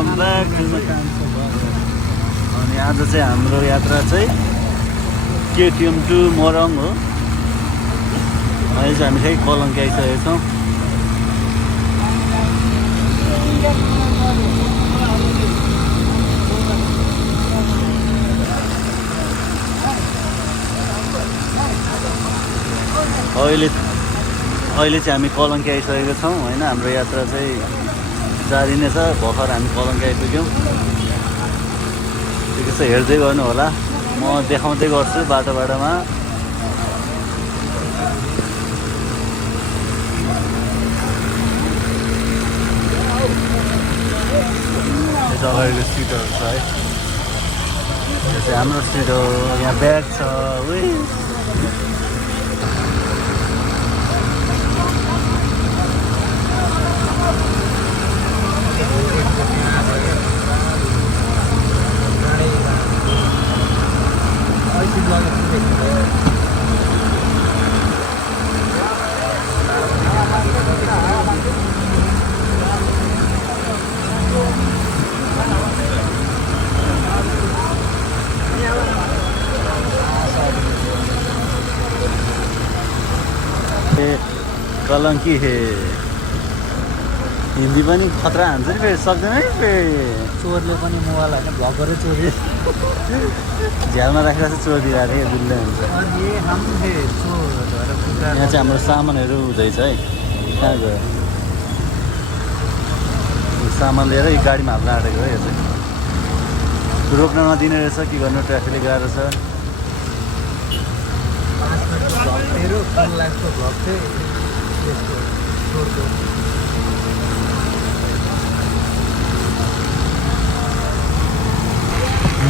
Welcome back to अनि आज चाहिँ हाम्रो यात्रा चाहिँ केटिएम टु मोरङ हो। अहिले चाहिँ हामी फेरि कलङ्की आइसकेका छौँ। अहिले चाहिँ हामी कलङ्की आइसकेका छौँ होइन। हाम्रो यात्रा चाहिँ जारी नै छ। भर्खर हामी कलङ्की आइपुग्यौँ। ठिकै छ, हेर्दै गर्नु होला, म देखाउँदै गर्छु बाटो बाटोमा। यता अगाडिको सिटहरू छ है, यो चाहिँ हाम्रो सिट हो। यहाँ ब्याग छ। कलङ्की हे हिन्दी पनि खतरा हान्छ नि, फेरि सक्दैन है। फेरि चोरले पनि मोबाइल होइन भर्खरै चोरी झ्यालमा राखेर चाहिँ चोरिदिरहेको थियो, दुल्लै हुन्छ। यहाँ चाहिँ हाम्रो सामानहरू हुँदैछ है। कहाँ गयो सामान लिएर यो गाडीमा हाल्न आँटेको हो। यो चाहिँ रोक्न नदिने रहेछ, के गर्नु, ट्राफिकले गाह्रो छ।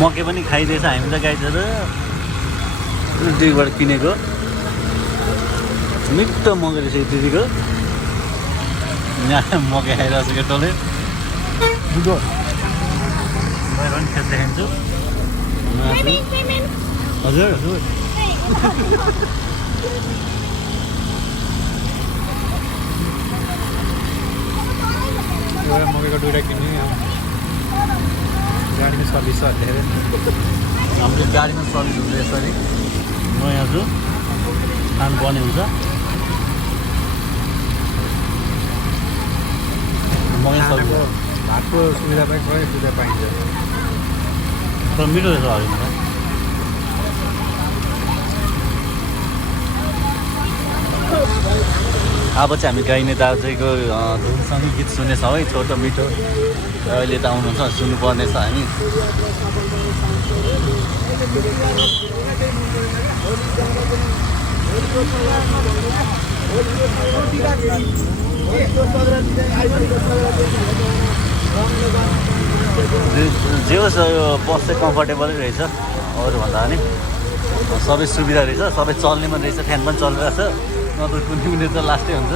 मकै पनि खाइदिएछ हामी त। गाई छ त दिदीबाट किनेको मिठो मकै रहेछ दिदीको। यहाँ मकै खाइरहेको छ केटोले। बाहिर पनि खेत देखाउँछु। हजुर हजुर मकैको दुइटा किन्ने गाडीमा सर्भिस छ धेरै। हाम्रो गाडीमा सर्भिस हुन्छ यसरी। म यहाँ छु, खानुपर्ने हुन्छ। मकै सर्भिस भातको सुविधा पनि सबै सुविधा पाइन्छ। तर मिठो रहेछ हरिमा। अब चाहिँ हामी गाइने दाजुको धुनसँगै गीत सुन्नेछौँ है, छोटो मिठो। अहिले त आउनुहुन्छ, सुन्नुपर्ने छ हामी। जे होस् यो बस चाहिँ कम्फर्टेबलै रहेछ अरूभन्दा पनि। सबै सुविधा रहेछ, सबै चल्ने पनि रहेछ, फ्यान पनि चलिरहेछ। नत्र कुनै कुनै त लास्टै हुन्छ।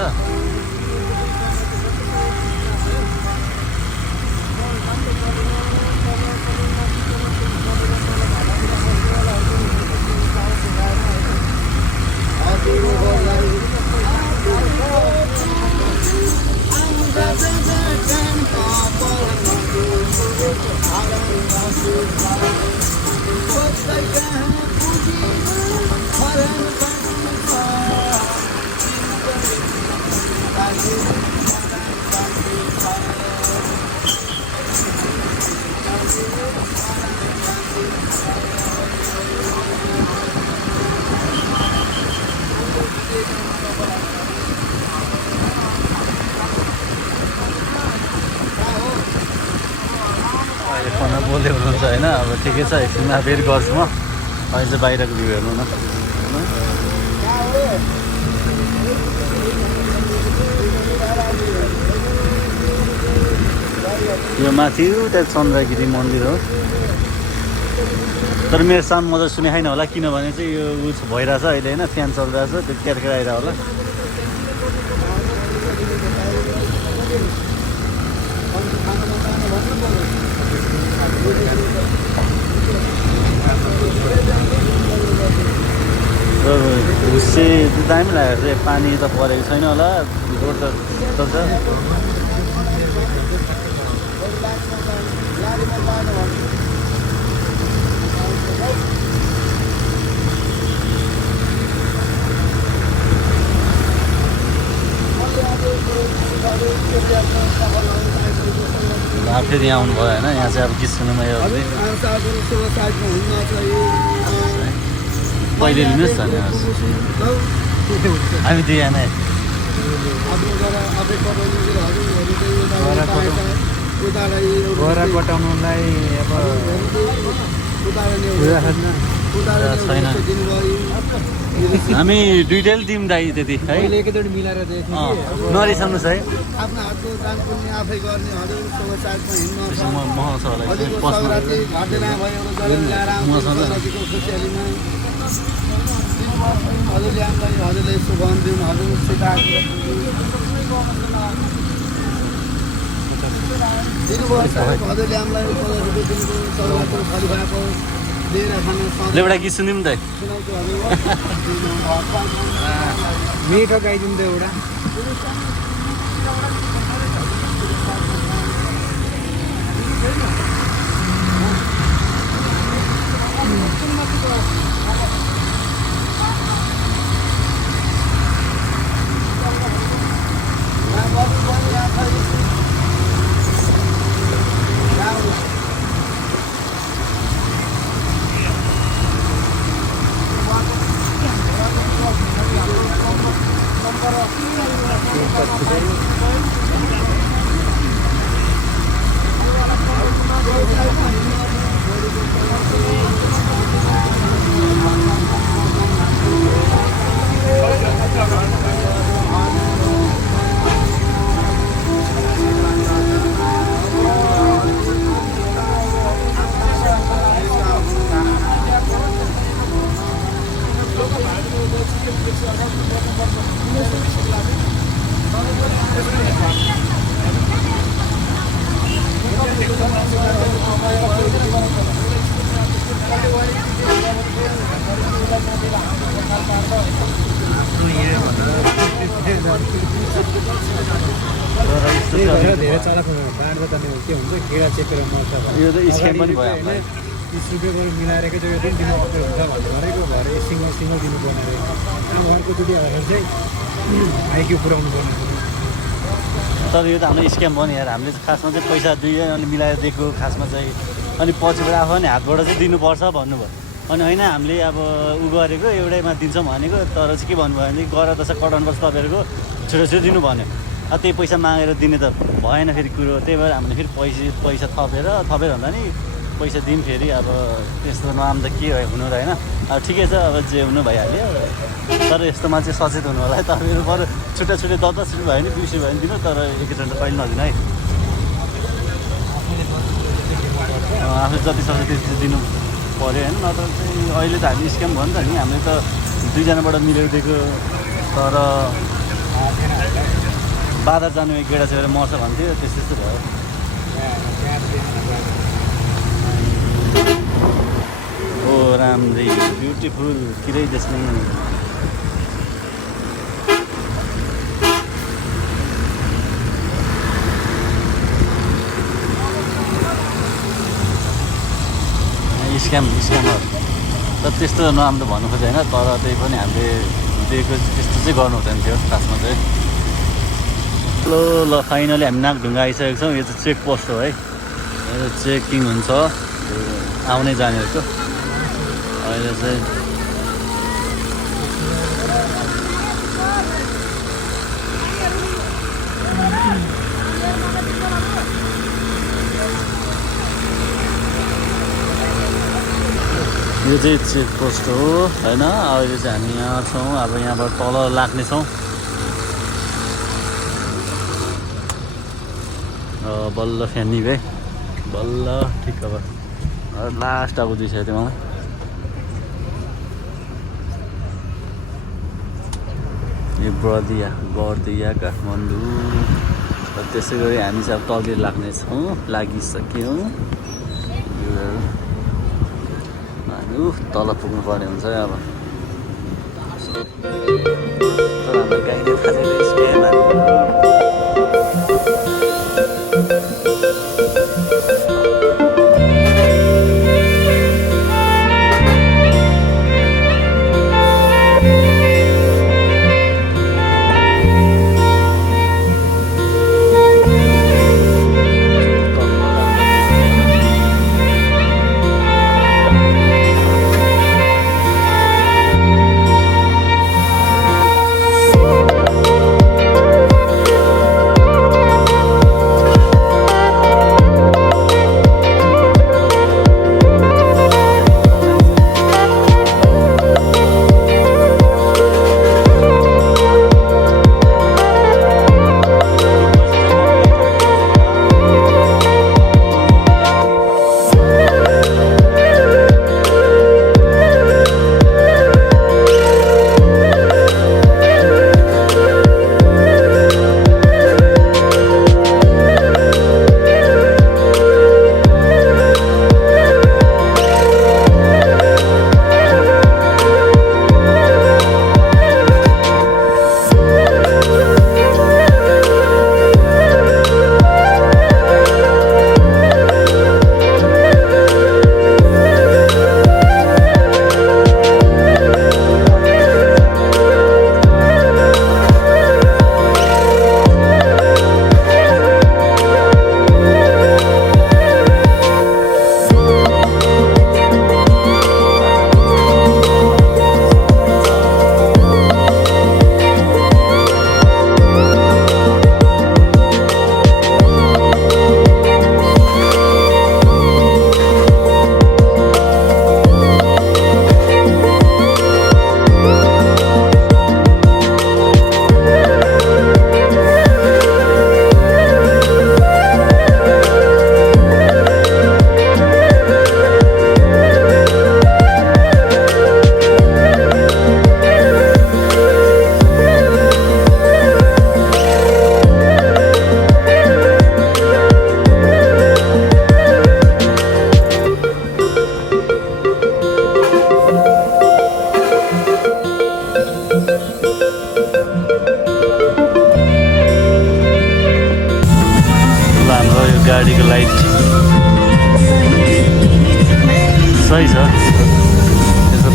फोनमा बोल्दै हुनुहुन्छ होइन। अब ठिकै छ, एकछिनमा वेट गर्छु म। अहिले चाहिँ बाहिरको भ्यू हेर्नु न। यो माथि उता चन्द्रगिरी मन्दिर हो। तर मेरो साउन्ड मजा सुने छैन होला, किनभने चाहिँ यो उस भइरहेछ अहिले होइन, फ्यान चलिरहेछ, त्यो क्यारकेर आइरहेको होला। हुस्से दामी लागेको चाहिँ पानी त परेको छैन होला, रोड त छ। फेरि यहाँ आउनुभयो होइन यहाँ चाहिँ अब गीत सुन्नुमा यो पहिले लिनुहोस् न हामी दुईजना गरा कटाउनुलाई अब छैन हामी दुइटैले दिउँ दाइ त्यति है मैले एकैचोटि मिलाएर दिएँ नरिसाउनुहोस् है आफ्नो हातको दान पुण्य आफै गर्ने हजुरको साथमा हिँड्न मसँग हजुरको सौराती घटेना भयो नदीको खुसियालीमा हजुरले हामीलाई हजुरले यस्तो भनिदिउँ हजुरसित दिनुभयो हजुरले हामीलाई 15 रुपियाँ दिनुभयो सौरातीको खरिफाको लिएर खान एउटा गीत सुनिदिउँ त मिठो गाइदिउँ त एउटा धेरै चलाएको बाँड्दा त के हुन्छ किरा चेपेर मर्छ यो त स्क्याम पनि भयो हामीलाई 30 रुपियाँ गरेर मिलाएर एकैचोटि दिन दिनु पर्छ हुन्छ भन्ने गरेको भरे सिङ्गल सिङ्गल दिनु पर्ने अब अर्कोचोटि हेरेर चाहिँ आइक्यू पुऱ्याउनु पर्ने तर यो त हाम्रो स्क्याम भयो नि यार हामीले खासमा चाहिँ पैसा दियो अनि मिलाएर दिएको खासमा चाहिँ अनि पछिबाट आफू नि हातबाट चाहिँ दिनुपर्छ भन्नुभयो अनि होइन हामीले अब उ गरेको एउटैमा दिन्छौँ भनेको तर चाहिँ के भन्नुभयो भने गरेर त्यसै कटाउनुपर्छ तपाईँहरूको छिटो छिटो दिनु भन्यो अब त्यही पैसा मागेर दिने त भएन फेरि कुरो त्यही भएर हामीले फेरि पैसा थपेर भन्दा नि पैसा दिउँ फेरि अब त्यस्तो नाम त के हुनु र होइन अब ठिकै छ अब जे हुनु भइहाल्यो तर यस्तोमा चाहिँ सचेत हुनु होला है तपाईँहरू बरु छुट्टा छुट्टै 10 रुपियाँ भयो नि 200 भयो नि दिनु तर एकैचोटि त कहिले नदिनु है आफूले जति सक्छ त्यति दिनु पऱ्यो होइन नत्र चाहिँ अहिले त हामी स्क्याम भयो नि त नि हामीले त दुईजनाबाट मिलेर दिएको तर बाजार जानु एक गेडा चाहिँ मर्छ भन्थ्यो त्यस्तो भयो ओ राम्री ब्युटिफुल किरै देख्ने स्क्यामर तर त्यस्तो नराम्रो भन्नु खोजेँ होइन तर त्यही पनि हामीले दिएको त्यस्तो चाहिँ गर्नु हुँदैन थियो खासमा चाहिँ ल फाइनली हामी नाकढुङ्गा आइसकेको छौँ यो चाहिँ चेक पोस्ट हो है यो चेकिङ हुन्छ आउने जानेहरूको अहिले चाहिँ यो चाहिँ चेक पोस्ट हो होइन अहिले चाहिँ हामी यहाँ छौँ अब यहाँबाट तल लाग्नेछौँ बल्ल फ्यानी भाइ बल्ल ठिक अब लास्ट अब दिइसकेको थियो मलाई यो बर्दिया काठमाडौँ त्यसै गरी हामी चाहिँ अब तलतिर लाग्नेछौँ लागिसक्यौँ तल पुग्नु पर्ने हुन्छ अब तर हाम्रो गाईले थाहा छैन स्क्याम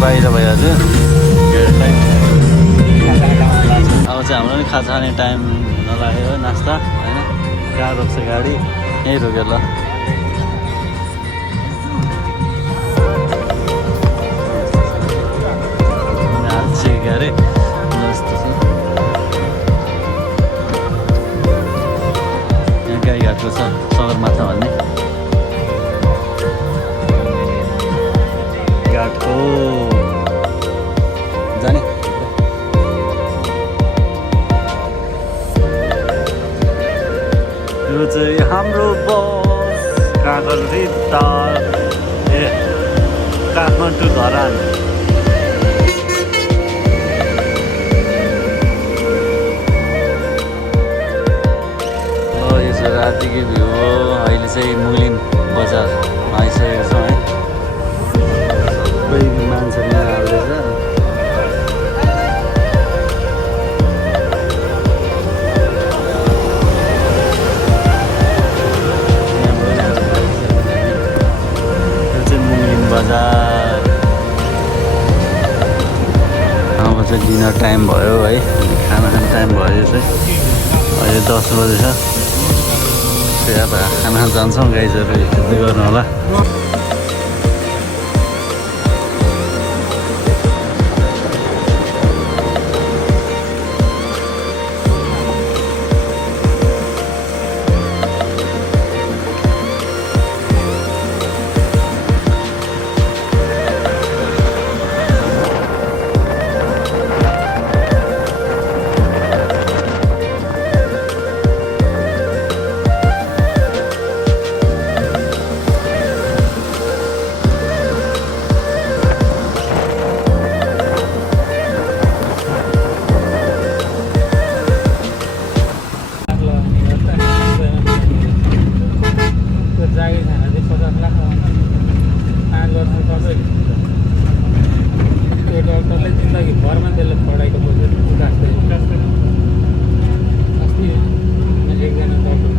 बाहिर भइहाल्यो अब चाहिँ हाम्रो पनि खाजा खाने टाइम हुन लाग्यो नास्ता होइन कहाँ रोक्छ गाडी यहीँ रोक्यो ल अरे यहाँ गाईघाटको छ सगरमाथा भन्ने घाटको जाने यो चाहिँ हाम्रो बस कागल रितार ए काठमाडौँ धरान रातिको भ्यू हो अहिले चाहिँ मुलिन बजारमा आइसकेको छौँ है सबै मान्छेले हाल्दैछ यो चाहिँ मुलिन बजार अब चाहिँ डिनर टाइम भयो है खाना खाने टाइम भयो चाहिँ अहिले 10 बजे छ अब खाना जान्छौँ गाइजहरू हेर्दै गर्नु होला डक्टरले जिन्दगी भरमा त्यसले पढाइको पैसा उकास्दै अस्ति एकजना doctor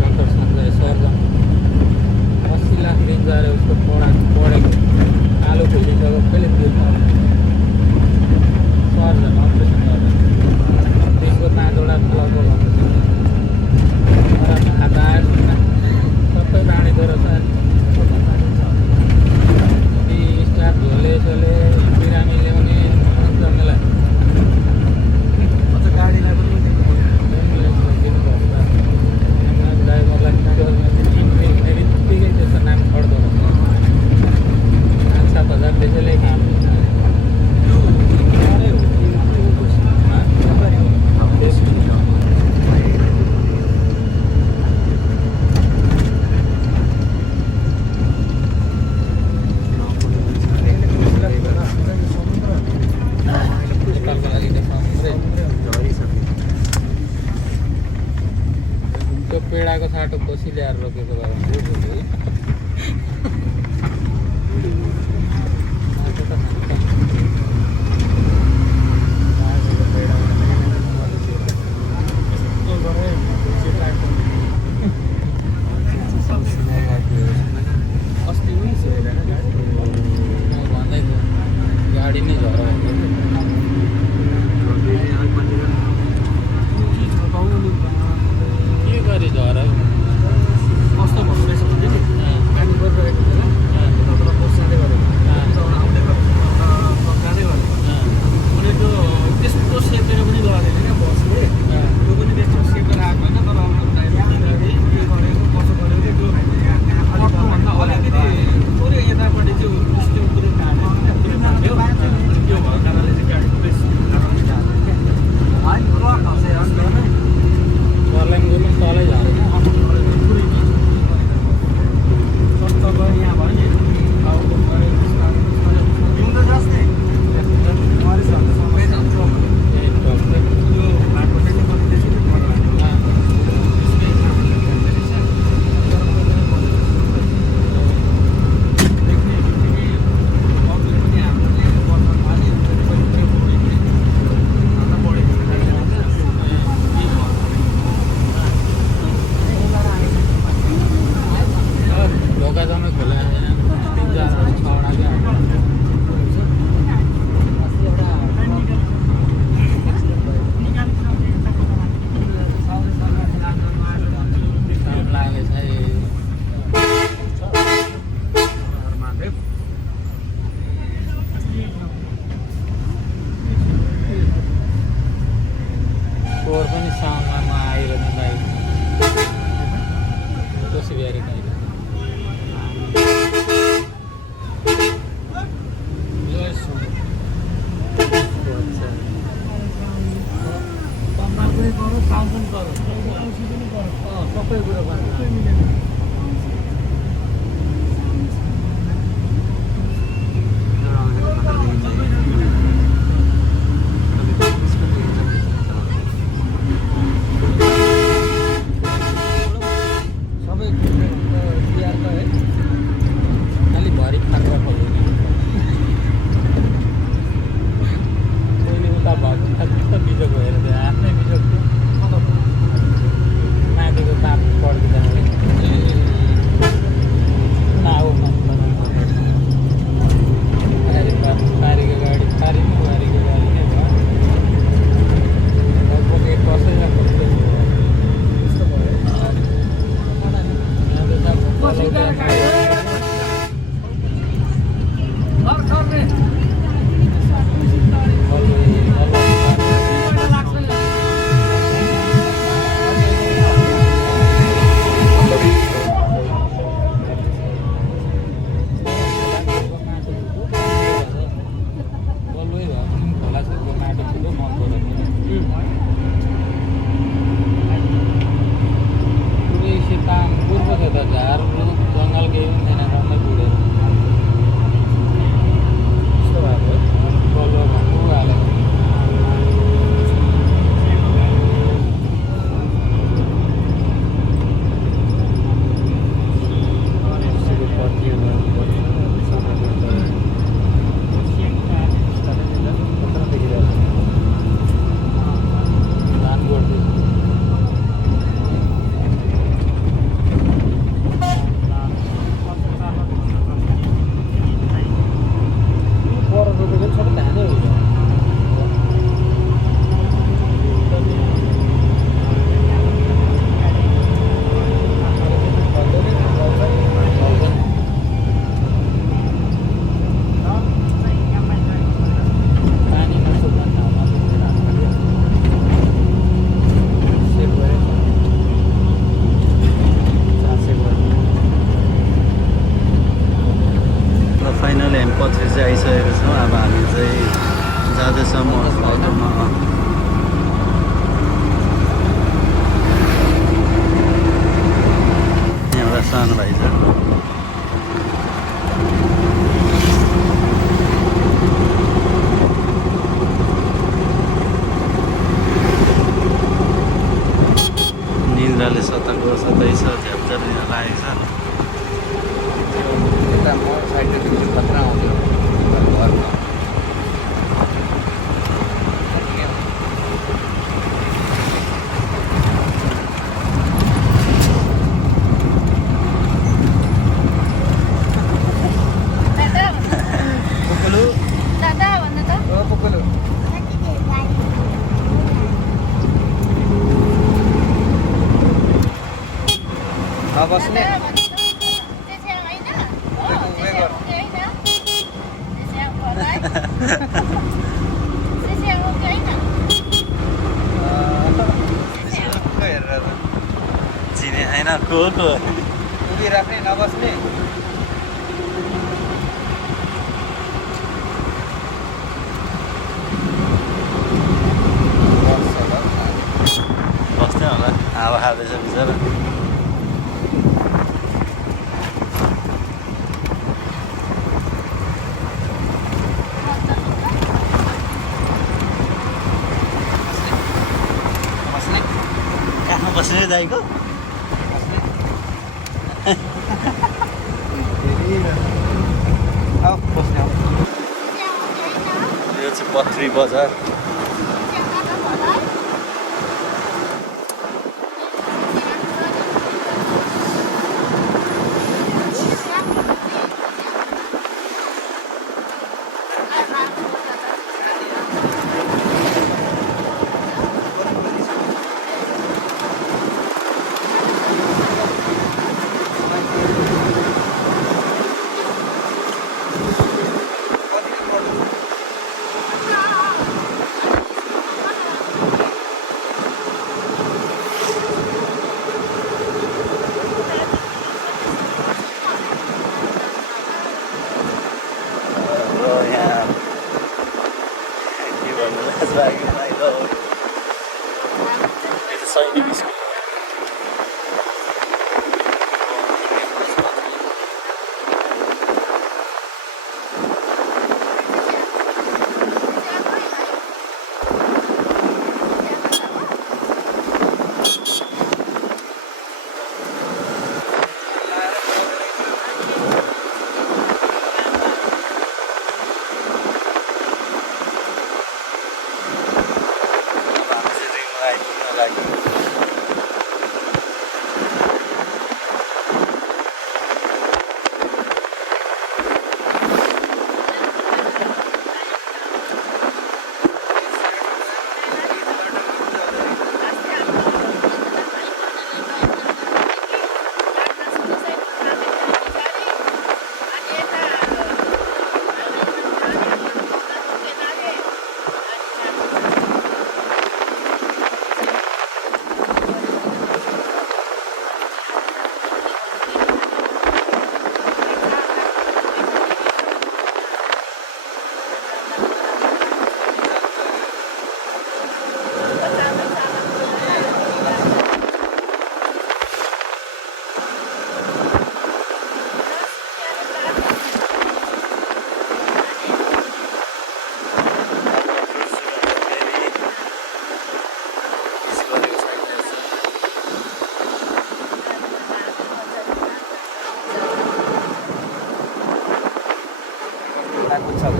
doctor Sanjay surgeon 80 lakh दिन गएर उसको पढेको आलु खोलिसक्यो कहिले दिनु सर्जन अपरेसन गरेर दिनको 5वटा लगभग खाता सबै बाँडेको रहेछ झोले बिरामी ल्याउने जमेलाई गाडीलाई पनि दिनुपर्छ ड्राइभरलाई फेरि त्यतिकै त्यसको नाम खड्दो रहेछ 5-7 हजार त्यसैले काम पेडाको साटो कोसी ल्याएर रोकेको भएर अस्ति पनि भन्दै थियो गाडी नै झर के गरी झर कस्तो फाइनली हामी पछाडि चाहिँ आइसकेको छौँ। अब हामी चाहिँ जाँदैछौँ अटोमा। यहाँ एउटा सानो भाइ छ। निन्द्राले सताएको सतै छ, झ्याप्चार दिन लागेको छ। यता म साइडले दिन्छु खतरा आउँथ्यो घरमा बस्ने चिने होइन को उभिराख्ने नबस्ने बस्दैन होला, हावा खाँदैछ बिचरा। कहाँ बस्ने दाइको? बस्ने यो चाहिँ पत्री बजार। सैनिक स्कुल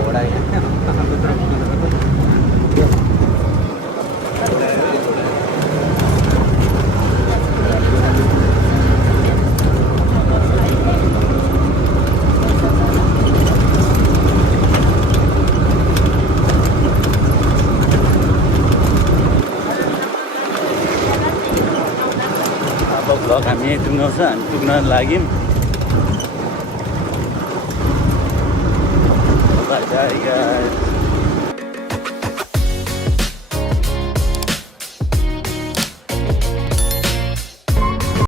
घोडा भ्लग हामी यहीँ टुङ्गाउँछ। हामी पुग्न लाग्यौँ। Bye guys.